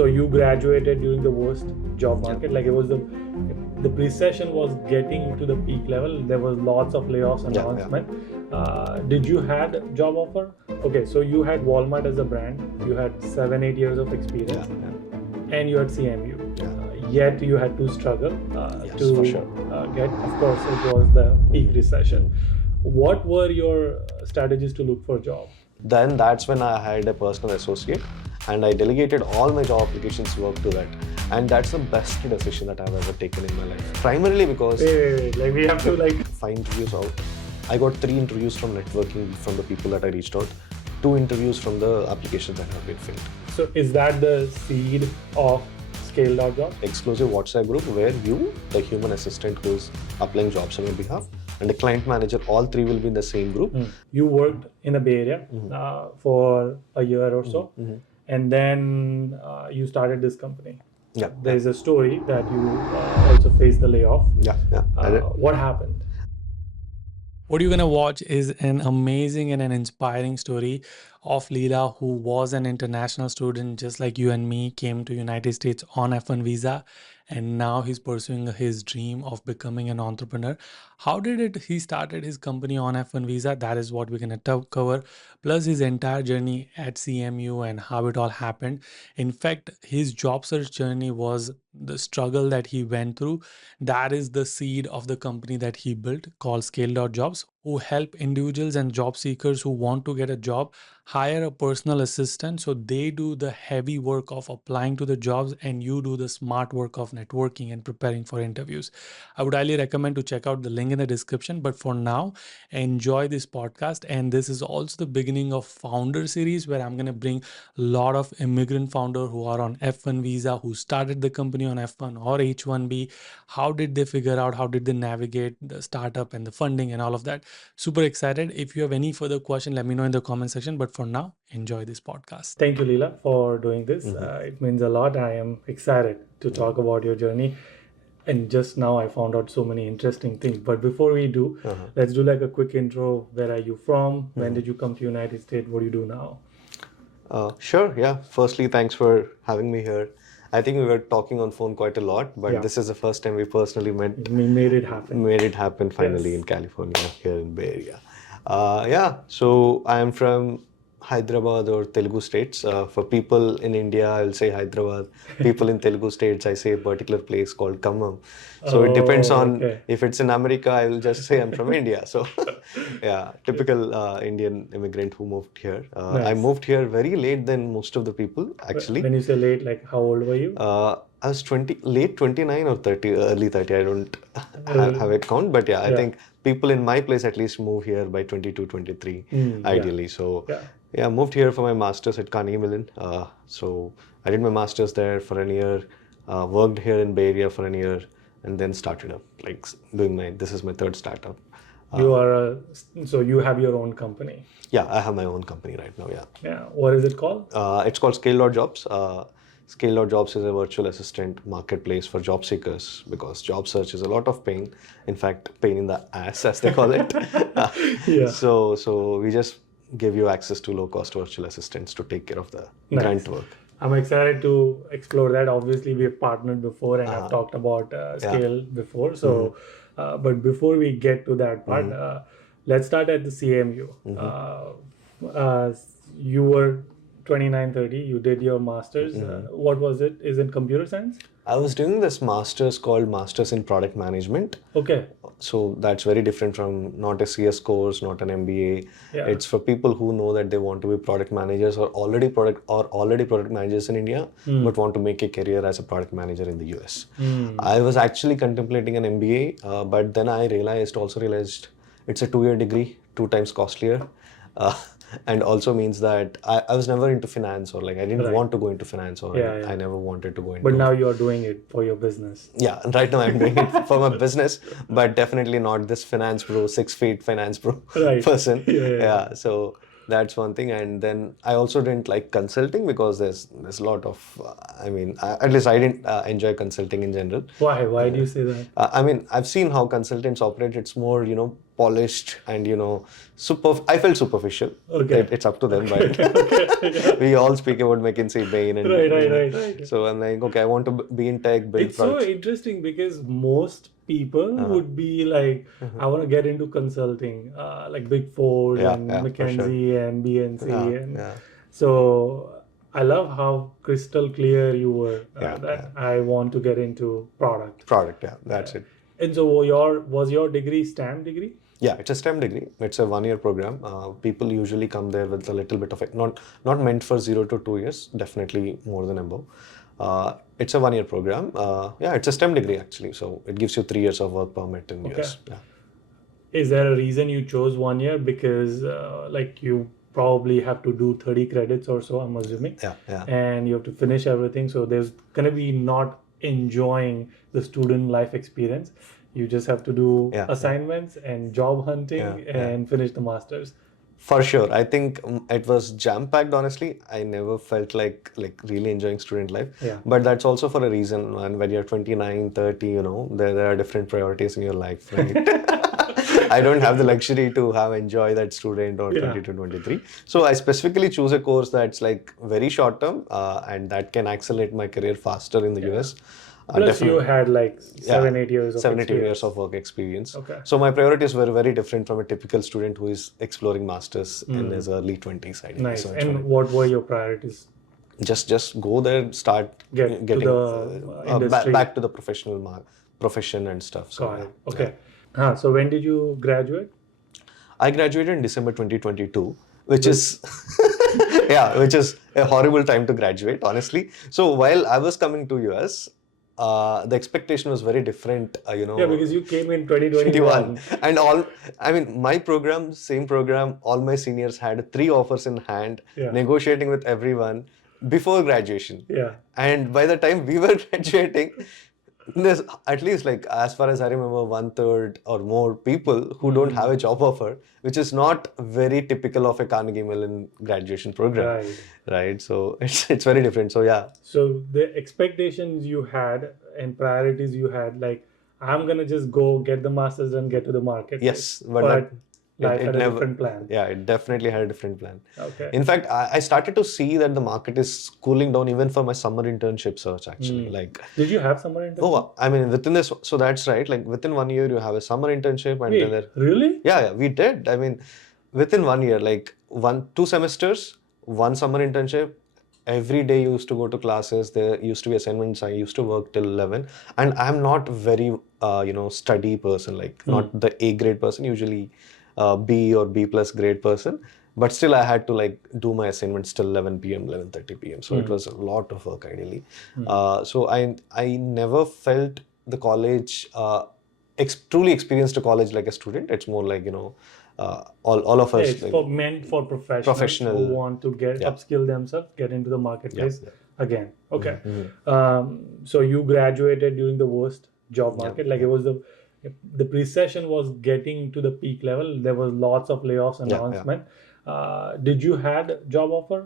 So you graduated during the worst job market, like it was the recession was getting to the peak level. There was lots of layoffs announcement. Did you had job offer? Okay, so you had Walmart as a brand. You had 7-8 years of experience, and you had CMU. Yet you had to struggle get. Of course, it was the peak recession. What were your strategies to look for a job? Then that's when I hired a personal associate and I delegated all my job applications work to that. And that's the best decision that I've ever taken in my life. Primarily because like we have to like 5 interviews out. I got 3 interviews from networking from the people that I reached out, 2 interviews from the applications that have been filled. So is that the seed of scale.jobs? Exclusive WhatsApp group where you, the human assistant who's applying jobs on your behalf, and the client manager, all 3 will be in the same group. You worked in the Bay Area for a year or so, and then you started this company. There's a story that you also faced the layoff. What happened? What you're going to watch is an amazing and an inspiring story of Leela, who was an international student just like you and me, came to United States on F1 visa, and now he's pursuing his dream of becoming an entrepreneur. How did he started his company on F1 visa? That is what we're going to cover, plus his entire journey at CMU and how it all happened. In fact, his job search journey was the struggle that he went through. That is the seed of the company that he built called scale.jobs, who help individuals and job seekers who want to get a job hire a personal assistant, so they do the heavy work of applying to the jobs and you do the smart work of networking and preparing for interviews. I would highly recommend to check out the link in the description, but for now, enjoy this podcast. And this is also the beginning of founder series where I'm going to bring a lot of immigrant founder who are on F1 visa, who started the company on F1 or H1B. How did they figure out, how did they navigate the startup and the funding and all of that? Super excited. If you have any further question, let me know in the comment section. But for now, enjoy this podcast. Thank you, Leela, for doing this. It means a lot. I am excited to talk about your journey. And just now I found out so many interesting things. But before we do, let's do like a quick intro. Where are you from? When did you come to United States? What do you do now? Sure, yeah. Firstly, thanks for having me here. I think we were talking on phone quite a lot, but this is the first time we personally met. We made it happen. Made it happen finally in California, here in Bay Area. So I am from Hyderabad or Telugu states. For people in India, I will say Hyderabad. People in Telugu states, I say a particular place called Khammam. So it depends on if it's in America, I will just say I'm from India. So yeah, typical Indian immigrant who moved here. I moved here very late than most of the people, actually. When you say late, like how old were you? I was late 29 or 30, early 30. I don't have a count, but I think people in my place at least move here by 22, 23, ideally. So I moved here for my master's at Carnegie Mellon. So I did my master's there for a year, worked here in Bay Area for a year, and then started up, like doing this is my 3rd startup. So you have your own company? Yeah, I have my own company right now, Yeah, what is it called? It's called scale.jobs. Scale.jobs is a virtual assistant marketplace for job seekers because job search is a lot of pain. In fact, pain in the ass, as they call it. So we just give you access to low-cost virtual assistants to take care of the grunt work. I'm excited to explore that. Obviously, we have partnered before and I've talked about Scale before. So, but before we get to that part, let's start at the CMU. You were 29, 30, you did your master's. What was it? Is it computer science? I was doing this master's called Masters in Product Management. Okay. So that's very different from not a CS course, not an MBA. It's for people who know that they want to be product managers or already product managers in India, but want to make a career as a product manager in the US. I was actually contemplating an MBA, but then I realized it's a 2-year degree, 2 times costlier. And also means that I was never into finance or like I didn't want to go into finance or I never wanted to go into. But now you're doing it for your business. Yeah, right now I'm doing it for my business, but definitely not this finance bro, 6 feet finance bro person. So that's one thing. And then I also didn't like consulting because there's a lot of, at least I didn't enjoy consulting in general. Why do you say that? I've seen how consultants operate. It's more, polished and I felt superficial. Okay. It's up to them, but we all speak about McKinsey, Bain, and Right. so I'm like, okay, I want to be in tech, build It's products. so interesting because most people would be like, I want to get into consulting, like Big Four and McKinsey and BNC, and so I love how crystal clear you were that I want to get into product. That's it. And so was your degree STEM degree? Yeah, it's a STEM degree. It's a 1-year program. People usually come there with a little bit of it. Not meant for 0 to 2 years. Definitely more than above. It's a 1-year program. It's a STEM degree actually. So it gives you 3 years of work permit in US. Yeah. Is there a reason you chose 1 year? Because like you probably have to do 30 credits or so, I'm assuming. Yeah. And you have to finish everything. So there's going to be not enjoying the student life experience. You just have to do assignments and job hunting and finish the masters. For sure. I think it was jam-packed, honestly. I never felt like really enjoying student life. Yeah. But that's also for a reason. And when you're 29, 30, there are different priorities in your life, right? I don't have the luxury to enjoy that student or 22, 23. So I specifically choose a course that's like very short term and that can accelerate my career faster in the US. Plus you had like 7-8 years of 7-8 years of work experience. Okay. So my priorities were very different from a typical student who is exploring masters in his early 20s. Nice. So and what were your priorities? Just go there, start getting to the industry. Back to the profession and stuff. So, okay. So when did you graduate? I graduated in December 2022, which is which is a horrible time to graduate, honestly. So while I was coming to US, the expectation was very different, Yeah, because you came in 2021. And my program, same program, all my seniors had 3 offers in hand, negotiating with everyone before graduation. Yeah. And by the time we were graduating, there's at least, like, as far as I remember, 1/3 or more people who don't have a job offer, which is not very typical of a Carnegie Mellon graduation program, right? So it's very different. So So the expectations you had and priorities you had, like, I'm gonna just go get the masters and get to the market. Yes, but life had a different plan. Yeah, it definitely had a different plan. Okay. In fact, I started to see that the market is cooling down even for my summer internship search, actually. Like, did you have summer internship? Oh, I mean, within this, so that's right. Like, within 1 year, you have a summer internship. And Wait, really? Yeah, we did. I mean, within 1 year, like 2 semesters, 1 summer internship. Every day you used to go to classes. There used to be assignments. I used to work till 11. And I'm not very, study person, like not the A grade person, usually B or B plus grade person. But still, I had to do my assignments till 11 p.m., 11:30 p.m. So it was a lot of work, ideally. So I never felt the college, truly experienced a college like a student. It's more like, all of us. It's meant for professionals who want to get upskill themselves, get into the marketplace again. Okay. So you graduated during the worst job market. It was the recession was getting to the peak level. There was lots of layoffs announcement. Did you had job offer?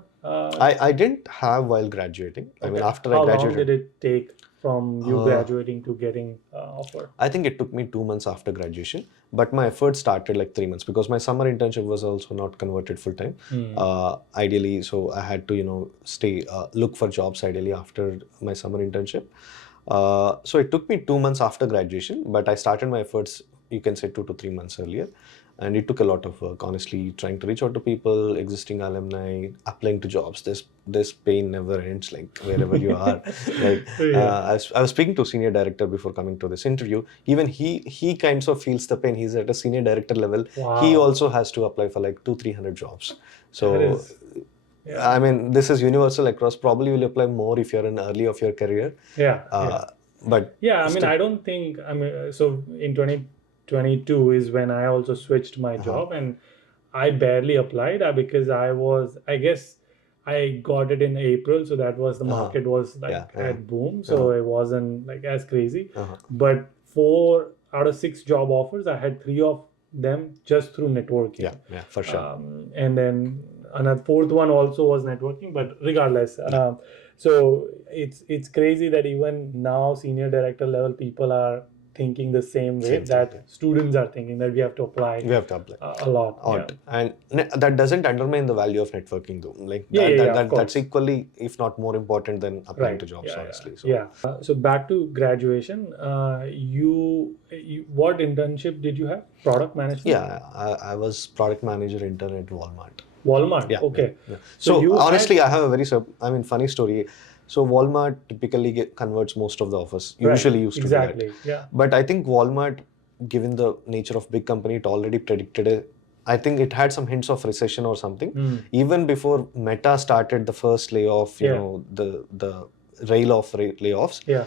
I didn't have while graduating. I mean, after I graduated. How long did it take from you graduating to getting offer? I think it took me 2 months after graduation, but my effort started like 3 months because my summer internship was also not converted full time. Ideally, so I had to stay look for jobs ideally after my summer internship. So it took me 2 months after graduation, but I started my efforts, you can say 2 to 3 months earlier. And it took a lot of work, honestly, trying to reach out to people, existing alumni, applying to jobs. This pain never ends, like wherever you are. I was speaking to a senior director before coming to this interview. Even he kind of feels the pain. He's at a senior director level. Wow. He also has to apply for like 200-300 jobs. So I mean, this is universal across. Probably you'll apply more if you're in early of your career. But I mean, I don't think, so in 2022 is when I also switched my job, and I barely applied because I guess I got it in April, so that was the market was at boom, so it wasn't like as crazy. But 4 out of 6 job offers, I had 3 of them just through networking. Yeah, for sure. And then another 4th one also was networking, but regardless, so it's crazy that even now senior director level people are thinking the same way that students are thinking, that we have to apply. We have to apply a lot. And that doesn't undermine the value of networking though. Like that's equally, if not more important than applying to jobs, honestly. So back to graduation, you what internship did you have? Product management? Yeah, I was product manager intern at Walmart. Yeah. Okay. Yeah. So honestly, I have a very funny story. So Walmart typically converts most of the offers. Usually used to do that. Yeah. But I think Walmart, given the nature of big company, it already predicted it. I think it had some hints of recession or something. Even before Meta started the first layoff, the layoffs. Yeah.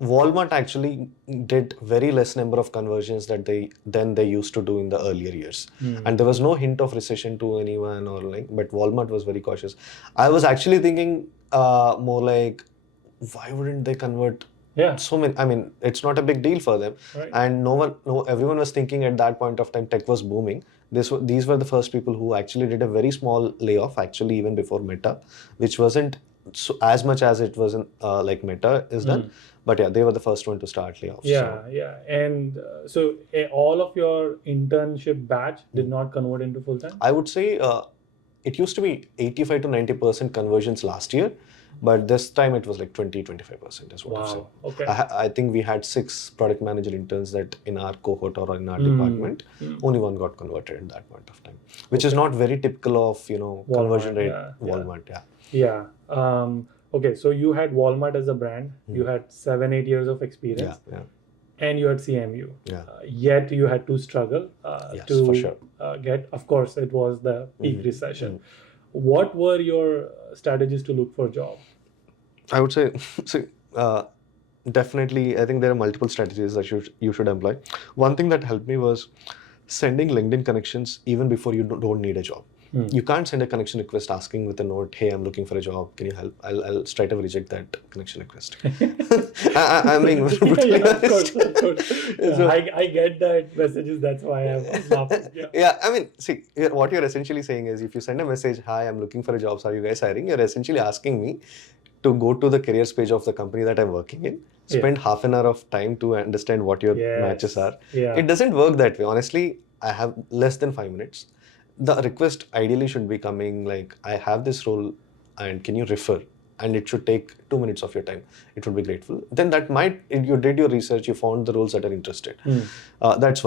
Walmart actually did very less number of conversions than they used to do in the earlier years. And there was no hint of recession to anyone but Walmart was very cautious. I was actually thinking more like, why wouldn't they convert so many? I mean, it's not a big deal for them. Right. And everyone was thinking at that point of time, tech was booming. These were the first people who actually did a very small layoff, actually even before Meta, which wasn't as much as it wasn't like Meta is done. But yeah, they were the first one to start layoffs. Yeah. And so all of your internship batch did not convert into full-time? I would say it used to be 85 to 90% conversions last year, but this time it was like 20-25% is what I've said. Okay. I think we had 6 product manager interns that in our cohort or in our department, only one got converted at that point of time, which is not very typical of Walmart, conversion rate. Walmart, Yeah. Okay, so you had Walmart as a brand, you had 7-8 years of experience, and you had CMU. Yet you had to struggle to for sure. Get, of course, it was the peak recession. What were your strategies to look for a job? I would say, definitely, I think there are multiple strategies that you should employ. One thing that helped me was sending LinkedIn connections even before you don't need a job. You can't send a connection request asking with a note, hey, I'm looking for a job, can you help? I'll straight away reject that connection request. I mean, of course. So, I get that messages, that's why I'm laughing. I mean, see, what you're essentially saying is, if you send a message, hi, I'm looking for a job, so are you guys hiring? You're essentially asking me to go to the careers page of the company that I'm working in, spend half an hour of time to understand what your matches are. It doesn't work that way. Honestly, I have less than 5 minutes. The request ideally should be coming like, I have this role and can you refer? And it should take 2 minutes of your time. It would be grateful. Then you did your research, you found the roles that are interested. That's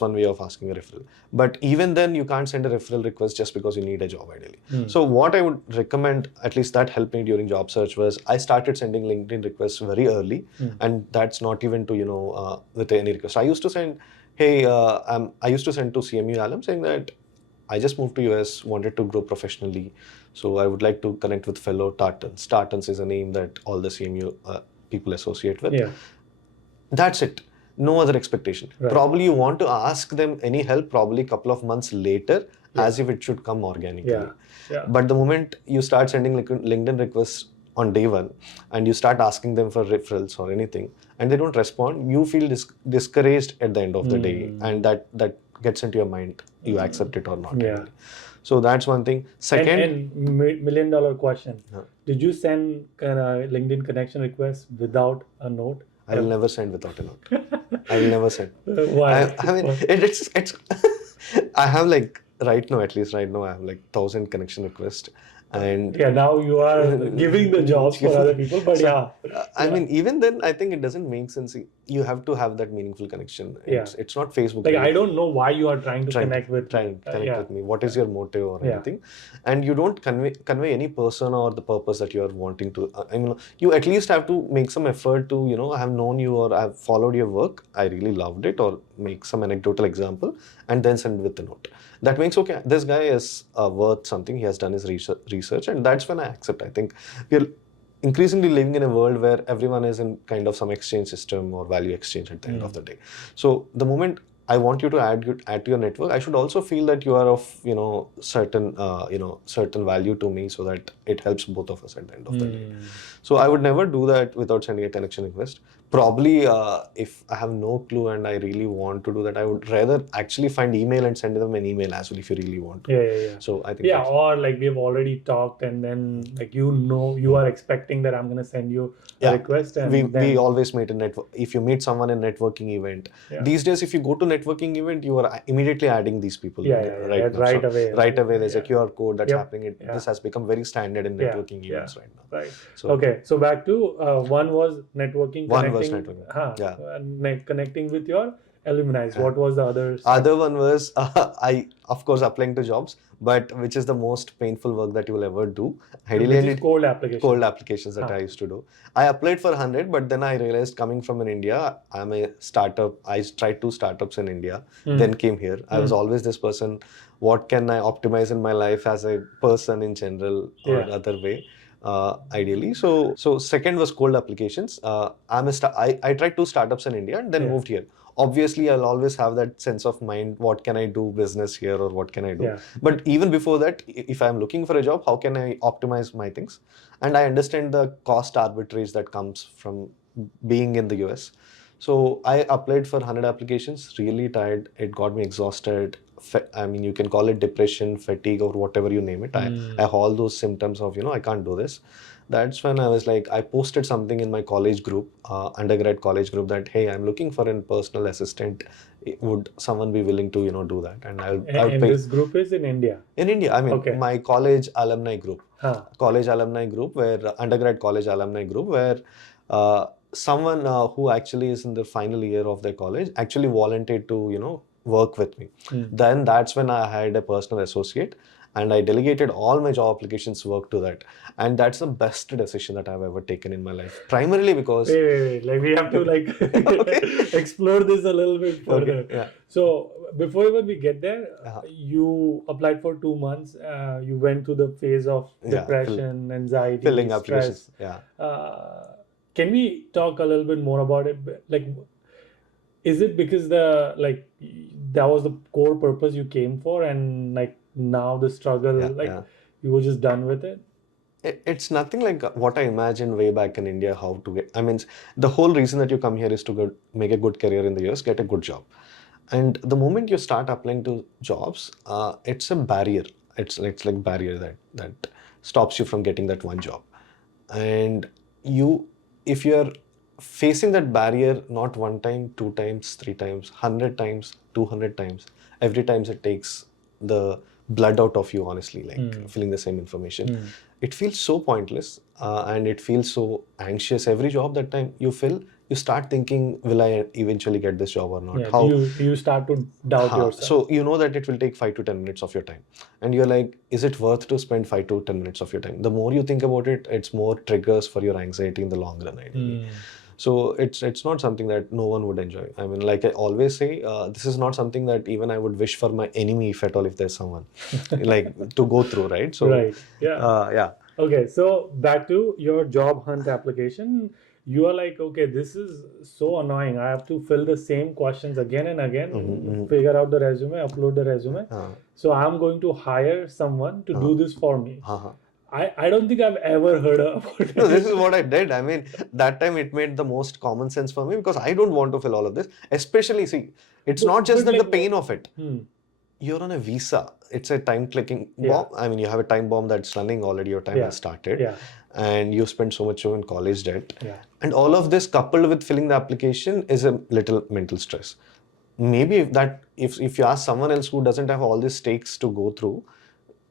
one way of asking a referral. But even then, you can't send a referral request just because you need a job ideally. So what I would recommend, at least that helped me during job search, was I started sending LinkedIn requests very early. And that's not even to, with any request. I used to send, hey, I used to send to CMU alum saying that I just moved to US, wanted to grow professionally. So I would like to connect with fellow Tartans. Tartans is a name that all the CMU people associate with. That's it. No other expectation. Probably you want to ask them any help probably a couple of months later, as if it should come organically. But the moment you start sending LinkedIn requests on day one and you start asking them for referrals or anything and they don't respond, you feel discouraged at the end of the day, and that gets into your mind, you accept it or not. Really. So that's one thing. Second, and $1 million question. Did you send LinkedIn connection requests without a note? I will never send without a note. I will never send. Why? I mean, it's I have like right now I have like 1,000 connection requests. And now you are giving the jobs for other people, but I mean, even then, I think it doesn't make sense. You have to have that meaningful connection. It's not Facebook. Like, I don't know why you are trying to connect with me. What is your motive or anything? And you don't convey any person or the purpose that you are wanting to. I mean, you at least have to make some effort to, I have known you or I have followed your work. I really loved it, or make some anecdotal example and then send with the note. That makes, okay, this guy is worth something. He has done his research, and that's when I accept. I think we're increasingly living in a world where everyone is in kind of some exchange system or value exchange at the end of the day. So the moment I want you to add to your network, I should also feel that you are of certain value to me, so that it helps both of us at the end of the day. So I would never do that without sending a connection request. Probably, if I have no clue and I really want to do that, I would rather actually find email and send them an email as well if you really want to. Yeah. So I think Yeah, or like we've already talked, and then like you are expecting that I'm gonna send you a request, and we then always meet in network. If you meet someone in networking event, these days if you go to networking event, you are immediately adding these people right now. right So away. right away, there's a QR code that's Yep. happening. This has become very standard in networking events right now. Right. So okay, so back to one was networking, one was connecting, networking. connecting with your alumni. What was the other step? Other one was I of course applying to jobs, but which is the most painful work that you will ever do. Which is cold applications. Cold applications that I used to do. I applied for 100, but then I realized coming from in India, I'm a startup. I tried 2 startups in India, then came here. I was always this person. What can I optimize in my life as a person in general or other way? Ideally. So second was cold applications. I tried 2 startups in India and then moved here. Obviously, I'll always have that sense of mind, what can I do business here or what can I do? But even before that, if I'm looking for a job, how can I optimize my things? And I understand the cost arbitrage that comes from being in the US. So I applied for 100 applications, really tired. It got me exhausted. I mean, you can call it depression, fatigue, or whatever you name it. I have all those symptoms of, I can't do this. That's when I was like, I posted something in my college group, undergrad college group, that, hey, I'm looking for a personal assistant. Would someone be willing to, do that? And I'll pay. This group is in India? In India. I mean, my college alumni group. College alumni group, where undergrad college alumni group, where someone who actually is in the final year of their college actually volunteered to, work with me. Then that's when I hired a personal associate. And I delegated all my job applications work to that. And that's the best decision that I've ever taken in my life. Primarily because... Wait. Like we have to explore this a little bit further. So before even we get there, you applied for 2 months. You went through the phase of depression, anxiety, filling stress. applications. Can we talk a little bit more about it? Like, is it because that was the core purpose you came for, and like now the struggle, you were just done with it? It's nothing like what I imagined way back in India, how to get... I mean, the whole reason that you come here is to make a good career in the US, get a good job. And the moment you start applying to jobs, it's a barrier. It's like barrier that stops you from getting that one job. And if you're facing that barrier not 1 time, 2 times, 3 times, 100 times, 200 times, every time it takes the blood out of you, honestly, like filling the same information. It feels so pointless and it feels so anxious. Every job that time you fill, you start thinking, will I eventually get this job or not? You start to doubt yourself. So you know that it will take 5 to 10 minutes of your time. And you're like, is it worth to spend 5 to 10 minutes of your time? The more you think about it, it's more triggers for your anxiety in the long run, ideally. So it's not something that no one would enjoy. I mean, like I always say, this is not something that even I would wish for my enemy, if at all, if there's someone like to go through, right? So Okay, so back to your job hunt application. You are like, okay, this is so annoying. I have to fill the same questions again and again, figure out the resume, upload the resume. So I'm going to hire someone to do this for me. I don't think I've ever heard about it. No, this is what I did. I mean, that time it made the most common sense for me because I don't want to fill all of this. Especially, see, it's not just the pain of it. You're on a visa. It's a time clicking bomb. I mean, you have a time bomb that's running already. Your time has started. And you spend so much in college debt. And all of this coupled with filling the application is a little mental stress. Maybe if you ask someone else who doesn't have all these stakes to go through,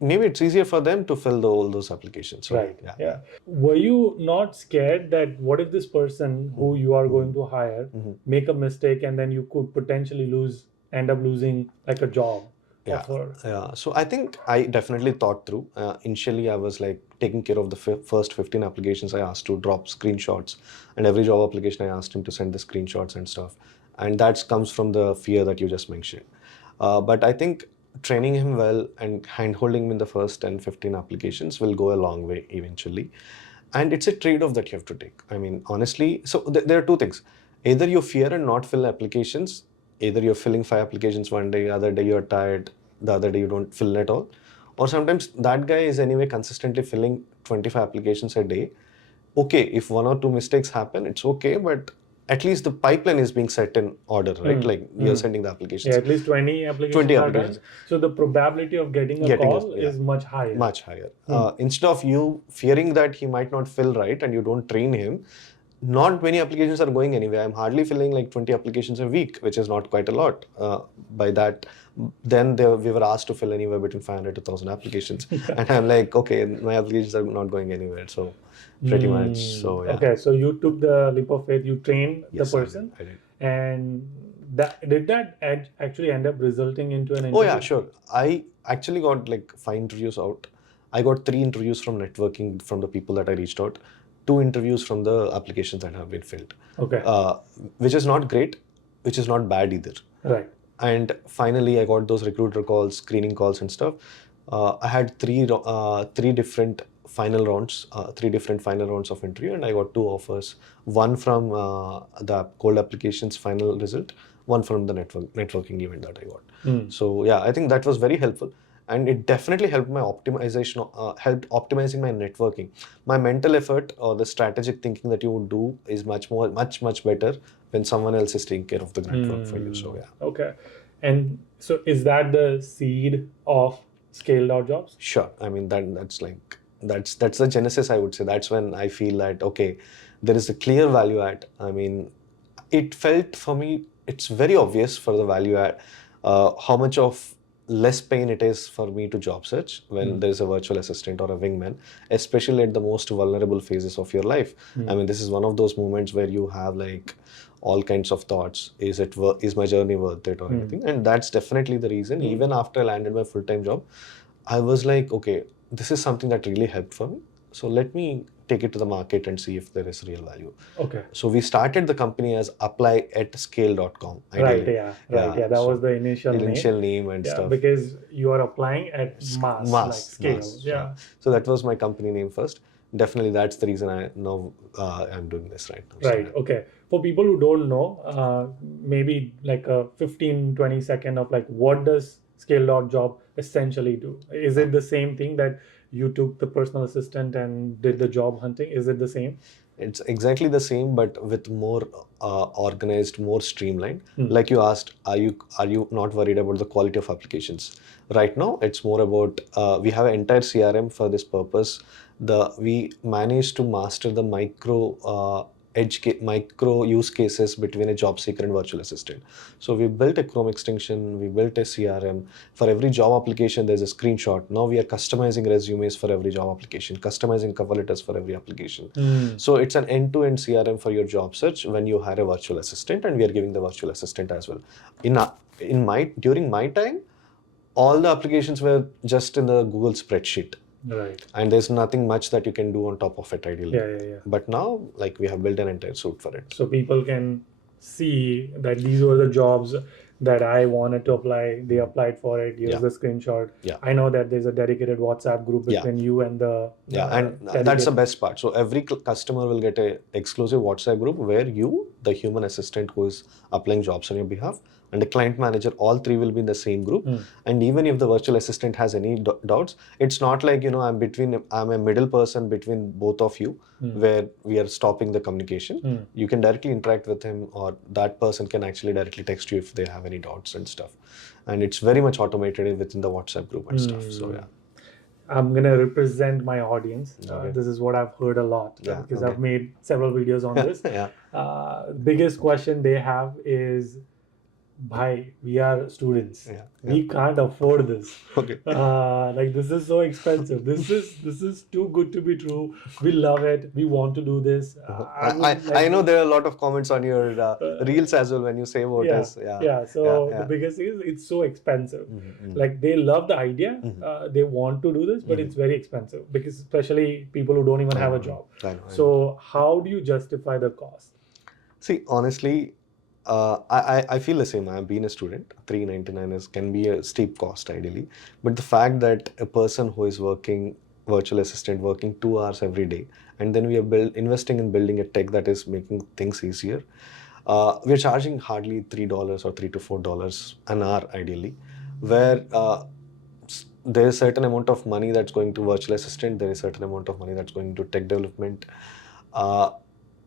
maybe it's easier for them to fill all those applications. Right. Were you not scared that what if this person who you are going to hire make a mistake and then you could potentially end up losing like a job? So I think I definitely thought through. Initially, I was like taking care of the first 15 applications. I asked to drop screenshots, and every job application I asked him to send the screenshots and stuff. And that comes from the fear that you just mentioned. But I think training him well and handholding him in the first 10, 15 applications will go a long way eventually. And it's a trade-off that you have to take. I mean, honestly, so there are 2 things. Either you fear and not fill applications. Either you're filling 5 applications one day, other day you're tired, the other day you don't fill at all. Or sometimes that guy is anyway consistently filling 25 applications a day. Okay, if 1 or 2 mistakes happen, it's okay, but at least the pipeline is being set in order, right? Like you're sending the applications. Yeah, at least 20 applications 20 are applications. done. So the probability of getting a call is much higher. Much higher. Instead of you fearing that he might not fill right and you don't train him, not many applications are going anywhere. I'm hardly filling like 20 applications a week, which is not quite a lot. By that, then we were asked to fill anywhere between 500 to 1,000 applications. And I'm like, okay, my applications are not going anywhere. So pretty much, so yeah. Okay, so you took the leap of faith, you trained the person. I did. And did that actually end up resulting into an interview? Oh yeah, sure. I actually got like 5 interviews out. I got 3 interviews from networking from the people that I reached out. 2 interviews from the applications that have been filled. Okay. Which is not great, which is not bad either. Right. And finally, I got those recruiter calls, screening calls and stuff. I had three different final rounds, 3 different final rounds of interview, and I got 2 offers. One from the cold applications final result, one from the networking event that I got. So yeah, I think that was very helpful. And it definitely helped my optimization, helped optimizing my networking. My mental effort or the strategic thinking that you would do is much better when someone else is taking care of the grunt work for you. So yeah. Okay. And so is that the seed of scale.jobs? Sure. I mean, that's the genesis, I would say. That's when I feel that, okay, there is a clear value add. I mean, it felt for me, it's very obvious for the value add, how much of less pain it is for me to job search when there is a virtual assistant or a wingman, especially at the most vulnerable phases of your life. I mean, this is one of those moments where you have like all kinds of thoughts. Is my journey worth it or anything? And that's definitely the reason. Even after I landed my full-time job, I was like, okay, this is something that really helped for me. So let me take it to the market and see if there is real value. Okay. So we started the company as apply@scale.com. Right, yeah. That was the initial name and stuff. Because you are applying at mass, like scale. Mass, yeah. So that was my company name first. Definitely that's the reason I'm doing this right now. Right, okay. For people who don't know, maybe like a 15-20 second of like what does scale.job essentially do? Is it the same thing that you took the personal assistant and did the job hunting? Is it the same? It's exactly the same, but with more organized, more streamlined. Like you asked, are you not worried about the quality of applications? Right now, it's more about we have an entire CRM for this purpose. We managed to master the micro use cases between a job seeker and virtual assistant. So we built a Chrome extension, we built a CRM. For every job application, there's a screenshot. Now we are customizing resumes for every job application, customizing cover letters for every application. So it's an end-to-end CRM for your job search when you hire a virtual assistant, and we are giving the virtual assistant as well. During my time, all the applications were just in the Google spreadsheet. Right. And there's nothing much that you can do on top of it, ideally. Yeah. But now, like, we have built an entire suite for it. So people can see that these were the jobs that I wanted to apply. They applied for it. Here's the screenshot. Yeah. I know that there's a dedicated WhatsApp group between you and the and that's the best part. So every customer will get an exclusive WhatsApp group where you, the human assistant who is applying jobs on your behalf, and the client manager, all 3 will be in the same group. And even if the virtual assistant has any doubts, it's not like, I'm a middle person between both of you where we are stopping the communication. You can directly interact with him, or that person can actually directly text you if they have any doubts and stuff. And it's very much automated within the WhatsApp group and stuff. So yeah. I'm going to represent my audience. This is what I've heard a lot because I've made several videos on this. Biggest question they have is, bhai, we are students. We can't afford this. Like, this is so expensive. This is too good to be true. We love it. We want to do this. I know there are a lot of comments on your reels as well when you say about this. So the biggest thing is it's so expensive. Like, they love the idea. They want to do this, but it's very expensive because especially people who don't even have a job. So how do you justify the cost? See, honestly, I feel the same. I've been a student. $399 can be a steep cost ideally, but the fact that a person who is working virtual assistant, working 2 hours every day, and then we are investing in building a tech that is making things easier. We're charging hardly $3 or $3 to $4 an hour ideally, where there is a certain amount of money that's going to virtual assistant. There is a certain amount of money that's going to tech development.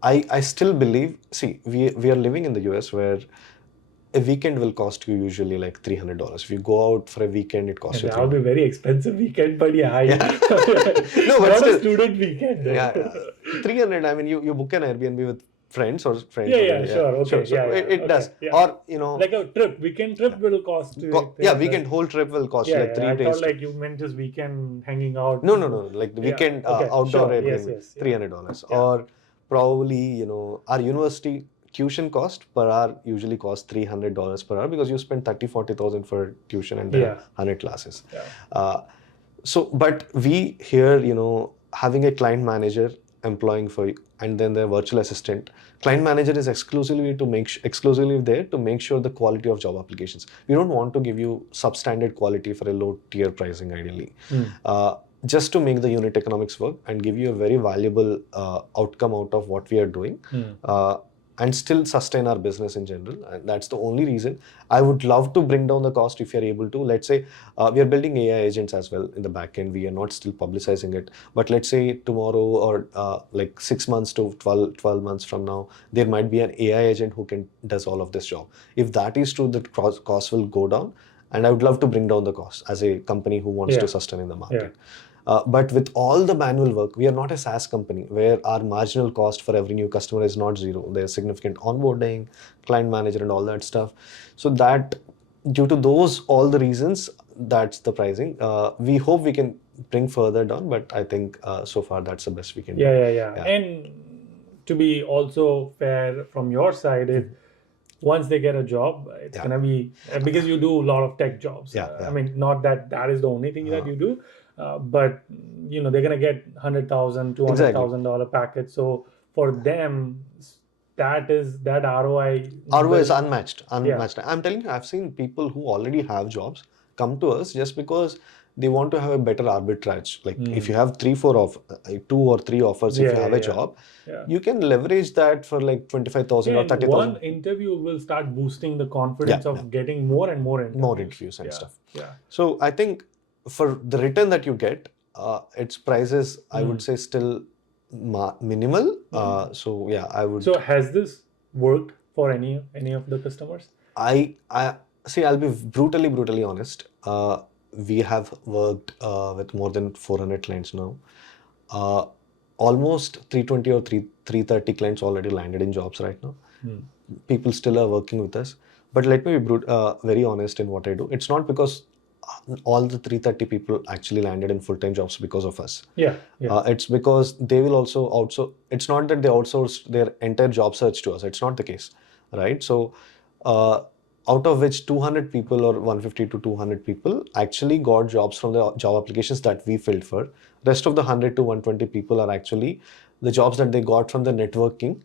I still believe, see, we are living in the US where a weekend will cost you usually like $300. If you go out for a weekend, it costs you that would be very expensive weekend, but yeah, No, but not still, a student weekend though. yeah, 300. I mean, you book an Airbnb with friends or friends. Yeah, sure, okay, So yeah, it okay, does. yeah. Or, you know, Like a weekend trip will cost you like yeah, 300. weekend whole trip will cost you like 3 I days. thought like you meant just weekend hanging out. No. Like the Yeah, weekend okay, outdoor sure, Airbnb, yes, yeah. $300. Yeah. Or probably, you know, our university tuition cost per hour usually costs $300 per hour because you spend 30,000-40,000 for tuition and there are 100 classes. Yeah. So, but we here, you know, having a client manager employing for you, and then the virtual assistant. Client manager is exclusively there to make sure the quality of job applications. We don't want to give you substandard quality for a low tier pricing ideally. Just to make the unit economics work and give you a very valuable outcome out of what we are doing. And still sustain our business in general. And that's the only reason. I would love to bring down the cost if you're able to. Let's say we are building AI agents as well in the back end. We are not still publicizing it. But let's say tomorrow or like 6 months to 12 months from now, there might be an AI agent who does all of this job. If that is true, the cost will go down. And I would love to bring down the cost as a company who wants to sustain in the market. But with all the manual work, we are not a SaaS company where our marginal cost for every new customer is not zero. There's significant onboarding, client manager and all that stuff. So that due to all the reasons, that's the pricing. We hope we can bring further down, but I think so far that's the best we can do. Yeah. And to be also fair from your side, once they get a job, it's gonna be because you do a lot of tech jobs. I mean, not that is the only thing that you do, but you know they're gonna get $100,000, $200,000 package. So for them, that ROI. ROI is unmatched. I'm telling you, I've seen people who already have jobs come to us just because they want to have a better arbitrage. Like if you have 2 or 3 offers, if you have a job, you can leverage that for like 25,000 or 30,000. One interview will start boosting the confidence of getting more and more interviews. More interviews and stuff. So I think for the return that you get, its prices, I would say still minimal. So yeah, I would. So has this worked for any of the customers? I see. I'll be brutally honest. We have worked with more than 400 clients now. Almost 320 or 330 clients already landed in jobs right now. People still are working with us. But let me be very honest in what I do. It's not because all the 330 people actually landed in full-time jobs because of us. It's because they will also it's not that they outsourced their entire job search to us. It's not the case, right? So out of which 200 people or 150 to 200 people actually got jobs from the job applications that we filled for. Rest of the 100 to 120 people are actually the jobs that they got from the networking,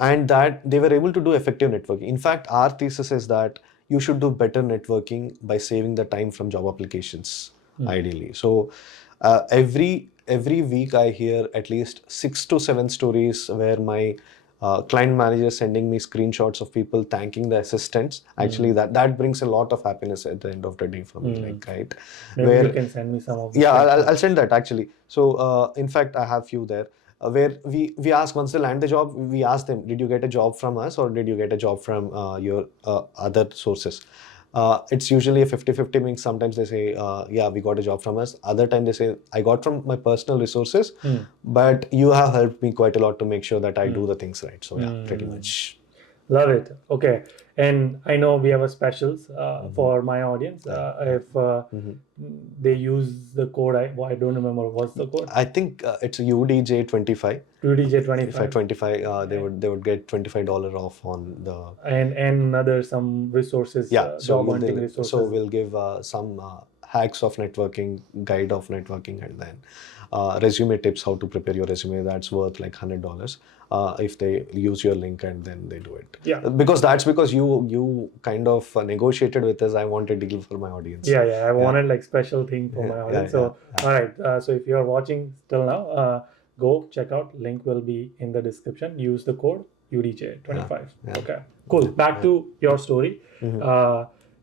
and that they were able to do effective networking. In fact, our thesis is that you should do better networking by saving the time from job applications, ideally. So every week I hear at least 6 to 7 stories where my client manager is sending me screenshots of people thanking the assistants. Actually, that brings a lot of happiness at the end of the day for me, like, right? Maybe you can send me some of. I'll send that actually. So in fact, I have few there. Where we ask, once they land the job, we ask them, did you get a job from us or did you get a job from your other sources? It's usually a 50-50, means sometimes they say, yeah, we got a job from us. Other time they say, I got from my personal resources, but you have helped me quite a lot to make sure that I do the things right. So yeah, pretty much. Love it. Okay. And I know we have a specials for my audience. If they use the code, I don't remember what's the code. I think it's UDJ25. UDJ25. 25, they would get $25 off on the. And other some resources. Job hunting resources. So we'll give some hacks of networking, guide of networking, and then resume tips, how to prepare your resume. That's worth like $100 if they use your link and then they do it. Because you kind of negotiated with us. I want a deal for my audience. I wanted like special thing for my audience. All right. So if you're watching till now, go check out. Link will be in the description. Use the code UDJ25. Okay. Cool. Back to your story.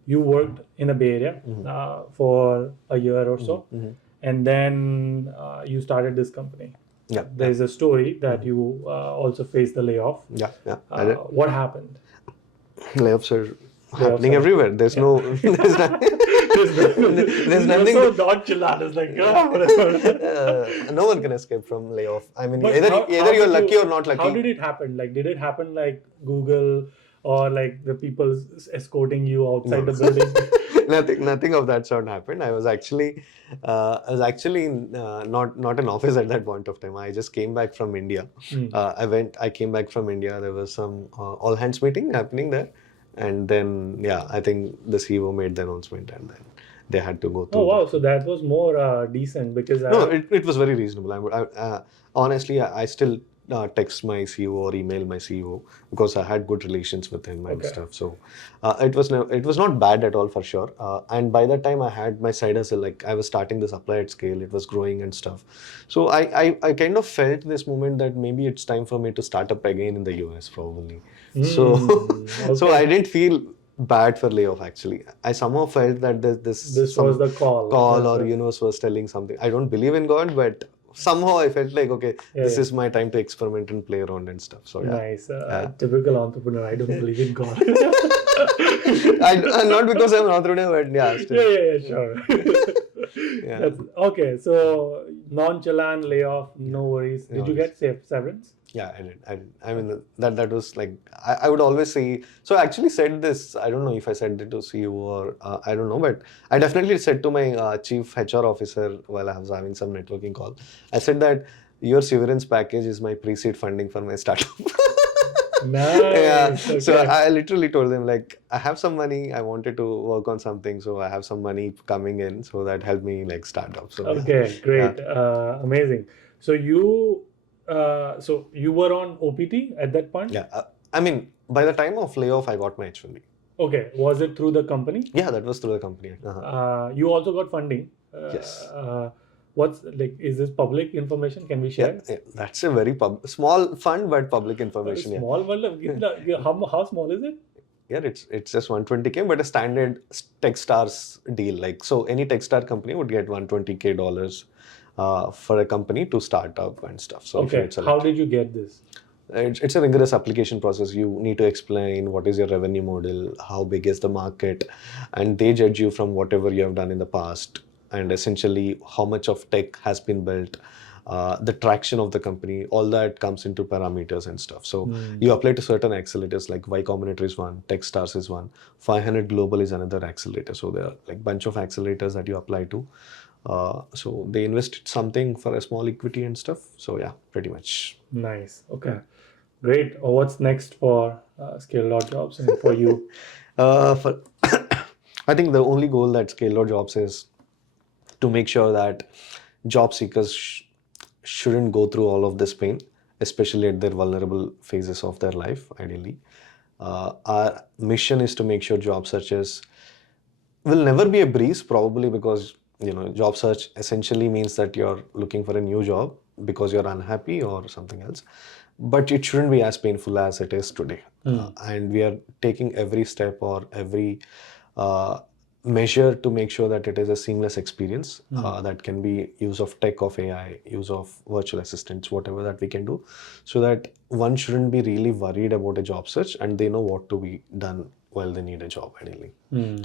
You worked in the Bay Area for a year or so, and then you started this company. there is a story that you also faced the layoff. I did. What happened? Layoffs are happening everywhere. There's no, there's nothing. There's nothing. So nonchalant. It's like, whatever. No one can escape from layoff. I mean, But either how you're did lucky or not lucky. How did it happen? Like, did it happen like Google or like the people escorting you outside the building? Nothing of that sort happened. I was actually not in office at that point of time. I just came back from India. I came back from India. There was some all hands meeting happening there, and then I think the CEO made the announcement, and then they had to go through. Oh wow! So that was more decent because it was very reasonable. Honestly, I still text my CEO or email my CEO because I had good relations with him and stuff. So it was not bad at all for sure. And by that time I had my side hustle, like I was starting this apply at scale. It was growing and stuff. So I kind of felt this moment that maybe it's time for me to start up again in the US probably. So I didn't feel bad for layoff actually. I somehow felt that this was the call or universe was telling something. I don't believe in God, but somehow I felt like, okay, this is my time to experiment and play around and stuff. So nice. Typical entrepreneur. I don't believe in God. Not because I'm an entrepreneur, but still. Sure. Okay. So nonchalant layoff, no worries. Did you get severance? Yeah, I did. I mean, that was like, I would always say, so I actually said this, I don't know if I said it to CEO or I don't know, but I definitely said to my chief HR officer while I was having some networking call, I said that your severance package is my pre-seed funding for my startup. Nice. Okay. So I literally told them like, I have some money, I wanted to work on something, so I have some money coming in, so that helped me like start up. So okay, great. Amazing. So you were on OPT at that point? Yeah. I mean, by the time of layoff, I got my H1B. Okay. Was it through the company? Yeah, that was through the company. You also got funding. Yes. What's like? Is this public information? Can we share? Yeah, that's a very small fund, but public information. Small, how small is it? Yeah, it's just 120K, but a standard Techstars deal. Like, so any Techstar company would get $120K for a company to start up and stuff. So okay, how did you get this? It's a rigorous application process. You need to explain what is your revenue model, how big is the market, and they judge you from whatever you have done in the past, and essentially how much of tech has been built, the traction of the company, all that comes into parameters and stuff. So you apply to certain accelerators like Y Combinator is one, Techstars is one, 500 Global is another accelerator. So there are like bunch of accelerators that you apply to. So they invested something for a small equity and stuff. So yeah, pretty much. Nice. Okay. Great. What's next for scale.jobs and for you? I think the only goal that scale.jobs is to make sure that job seekers shouldn't go through all of this pain, especially at their vulnerable phases of their life, ideally. Our mission is to make sure job searches will never be a breeze, probably because job search essentially means that you're looking for a new job because you're unhappy or something else. But it shouldn't be as painful as it is today. And we are taking every step or every measure to make sure that it is a seamless experience that can be use of tech, of AI, use of virtual assistants, whatever that we can do, so that one shouldn't be really worried about a job search and they know what to be done while they need a job, ideally.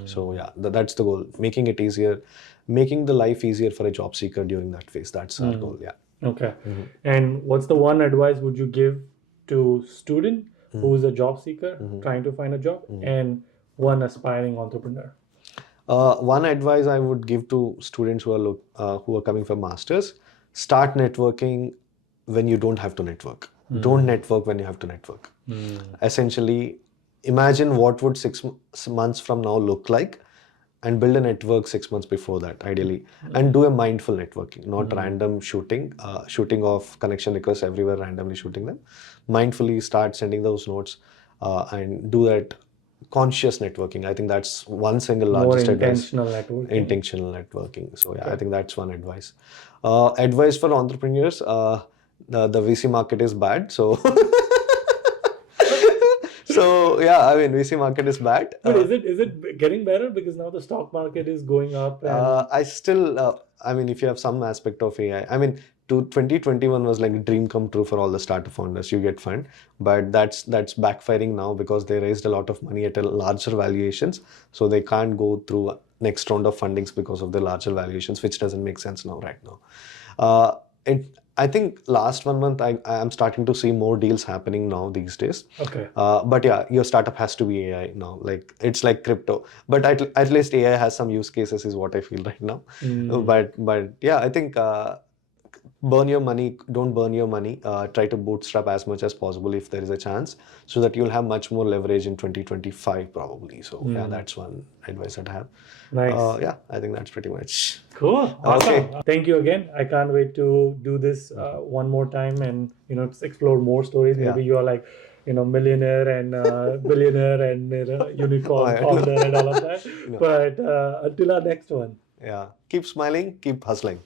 So yeah, that's the goal. Making it easier, making the life easier for a job seeker during that phase. That's our goal, yeah. Okay. And what's the one advice would you give to student who is a job seeker trying to find a job and one aspiring entrepreneur? One advice I would give to students who are coming for masters: start networking when you don't have to network. Don't network when you have to network. Essentially, imagine what would 6 months from now look like, and build a network 6 months before that, ideally, and do a mindful networking, not random shooting off connection requests everywhere, randomly shooting them. Mindfully start sending those notes and do that conscious networking. I think that's one single largest advice. Intentional networking. So yeah, I think that's one advice. Advice for entrepreneurs: the VC market is bad. So. So yeah, I mean, VC market is bad. But is it getting better because now the stock market is going up? And I mean, if you have some aspect of AI, I mean, 2021 was like a dream come true for all the startup founders. You get fund, but that's backfiring now because they raised a lot of money at a larger valuations, so they can't go through next round of fundings because of the larger valuations, which doesn't make sense now right now. I think last 1 month I am starting to see more deals happening now these days. Okay. But yeah, your startup has to be AI now. Like it's like crypto, but at least AI has some use cases, is what I feel right now. But yeah, I think don't burn your money. Try to bootstrap as much as possible if there is a chance, so that you'll have much more leverage in 2025 probably. So yeah, that's one advice that I have. Nice. Yeah, I think that's pretty much. Cool. Awesome. Okay. Thank you again. I can't wait to do this one more time and explore more stories. Maybe you are like millionaire and billionaire and unicorn founder and all of that. But until our next one. Yeah. Keep smiling. Keep hustling.